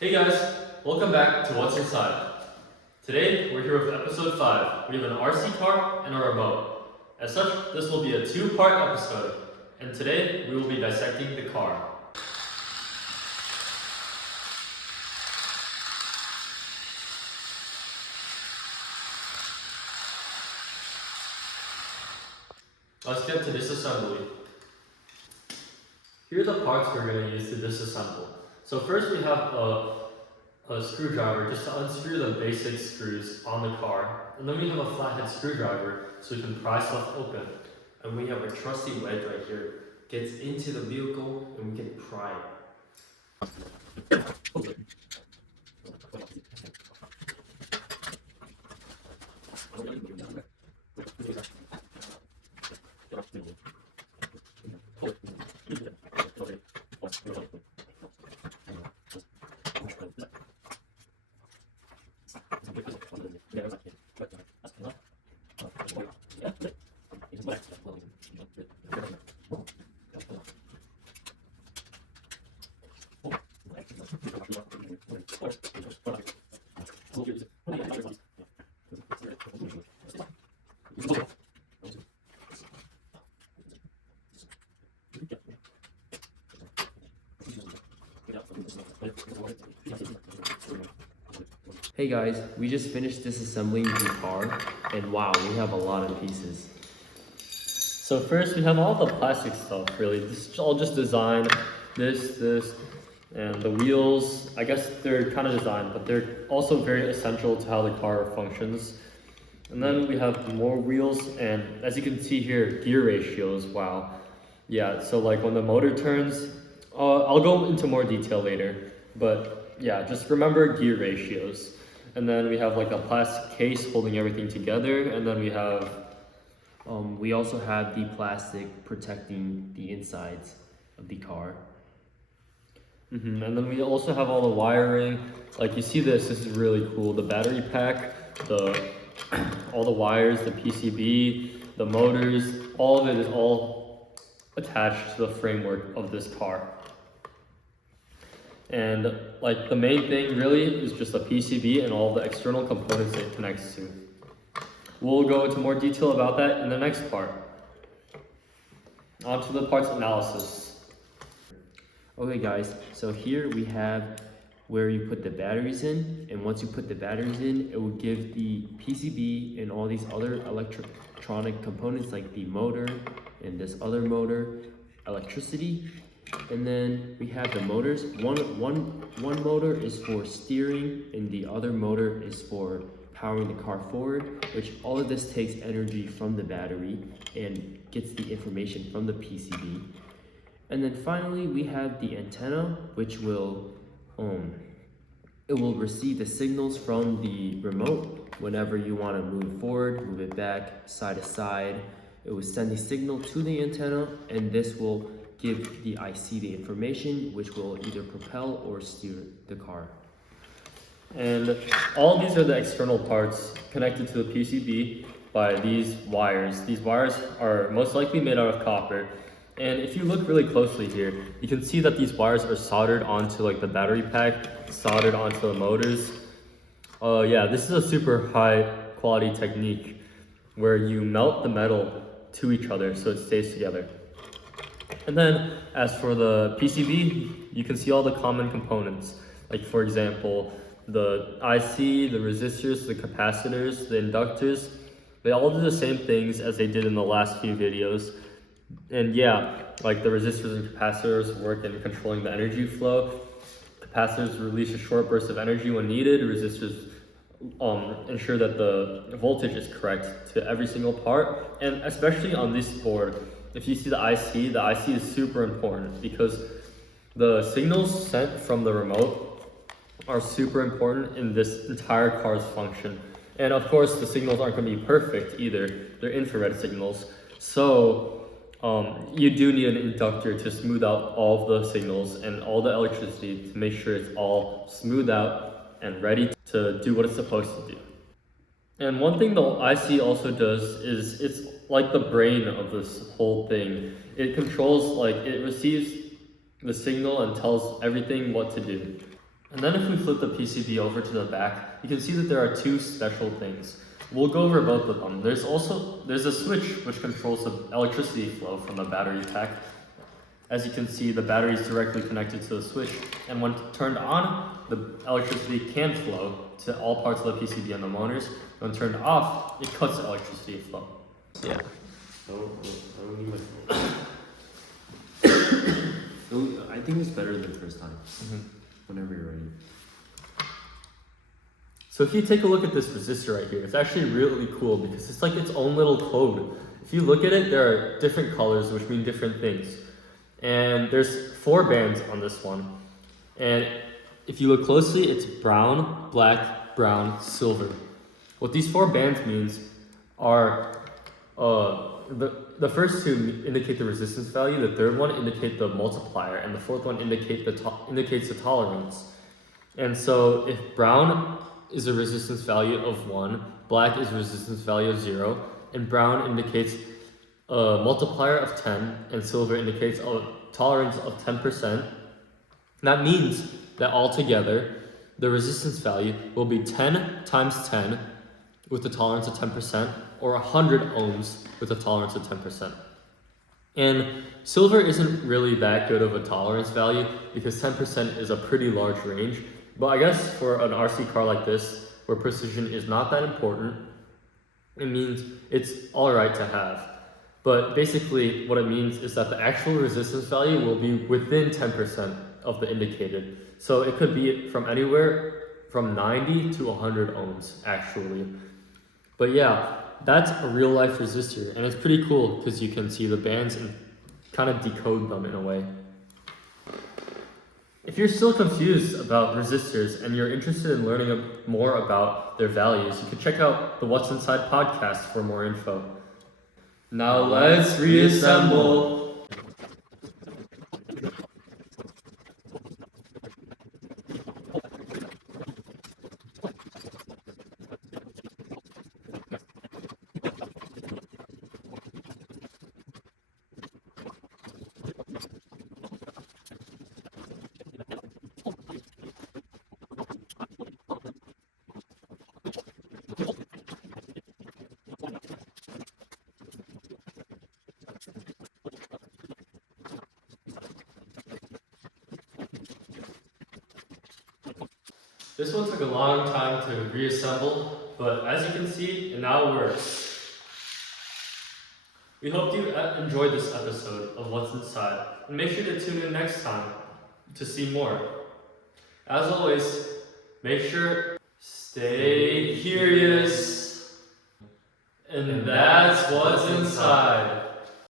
Hey guys, welcome back to What's Inside. Today we're here with episode 5. We have an RC car and a remote. As such, this will be a 2-part episode, and today we will be dissecting the car. Let's get to disassembly. Here are the parts we're going to use to disassemble. So first we have a screwdriver just to unscrew the basic screws on the car. And then we have a flathead screwdriver so we can pry stuff open. And we have a trusty wedge right here. Gets into the vehicle and we can pry it. Hey guys, we just finished disassembling the car, and wow, we have a lot of pieces. So first we have all the plastic stuff really. This is all just design. This, and the wheels. I guess they're kind of designed, but they're also very essential to how the car functions. And then we have more wheels, and as you can see here, gear ratios, wow. Yeah, so like when the motor turns, I'll go into more detail later, but yeah, just remember gear ratios. And then we have like a plastic case holding everything together, and then we also have the plastic protecting the insides of the car. And then we also have all the wiring. Like you see this is really cool. The battery pack, all the wires, the PCB, the motors, all of it is all attached to the framework of this car. And like the main thing really is just the PCB and all the external components it connects to. We'll go into more detail about that in the next part. On to the parts analysis. Okay guys, so here we have where you put the batteries in, and once you put the batteries in, it will give the PCB and all these other electronic components like the motor and this other motor electricity. And then we have the motors. One motor is for steering and the other motor is for powering the car forward, which all of this takes energy from the battery and gets the information from the PCB. And then finally we have the antenna, which will it will receive the signals from the remote whenever you want to move forward, move it back, side to side. It will send the signal to the antenna, and this will give the IC the information, which will either propel or steer the car. And all these are the external parts connected to the PCB by these wires. These wires are most likely made out of copper. And if you look really closely here, you can see that these wires are soldered onto like the battery pack, soldered onto the motors. Yeah, this is a super high quality technique where you melt the metal to each other so it stays together. And then as for the PCB, you can see all the common components. Like for example, the IC, the resistors, the capacitors, the inductors, they all do the same things as they did in the last few videos. And yeah, like the resistors and capacitors work in controlling the energy flow. Capacitors release a short burst of energy when needed. Resistors ensure that the voltage is correct to every single part. And especially on this board, if you see the IC is super important because the signals sent from the remote are super important in this entire car's function. And of course, the signals aren't going to be perfect either. They're infrared signals. So you do need an inductor to smooth out all of the signals and all the electricity to make sure it's all smoothed out and ready to do what it's supposed to do. And one thing the IC also does is it's like the brain of this whole thing. It controls, like it receives the signal and tells everything what to do. And then if we flip the PCB over to the back, you can see that there are two special things. We'll go over both of them. There's a switch which controls the electricity flow from the battery pack. As you can see, the battery is directly connected to the switch, and when turned on, the electricity can flow to all parts of the PCB and the motors. When turned off, it cuts the electricity flow. Yeah. I don't need my phone. I think it's better than first time. Whenever you're ready. So if you take a look at this resistor right here, it's actually really cool because it's like its own little code. If you look at it, there are different colors which mean different things. And there's 4 bands on this one. And if you look closely, it's brown, black, brown, silver. What these 4 bands means are the first 2 indicate the resistance value, the third one indicate the multiplier, and the fourth one indicates the tolerance. And so if brown is a resistance value of 1, black is a resistance value of 0, and brown indicates a multiplier of 10, and silver indicates a tolerance of 10%. That means that altogether, the resistance value will be 10 times 10 with a tolerance of 10%, or 100 ohms with a tolerance of 10%. And silver isn't really that good of a tolerance value because 10% is a pretty large range. But I guess for an RC car like this, where precision is not that important, it means it's alright to have. But basically what it means is that the actual resistance value will be within 10% of the indicated. So it could be from anywhere from 90 to 100 ohms actually. But yeah, that's a real life resistor, and it's pretty cool because you can see the bands and kind of decode them in a way. If you're still confused about resistors and you're interested in learning more about their values, you can check out the What's Inside podcast for more info. Now let's reassemble. This one took a long time to reassemble, but as you can see, it now works. We hope you enjoyed this episode of What's Inside, and make sure to tune in next time to see more. As always, make sure stay curious, and that's what's inside.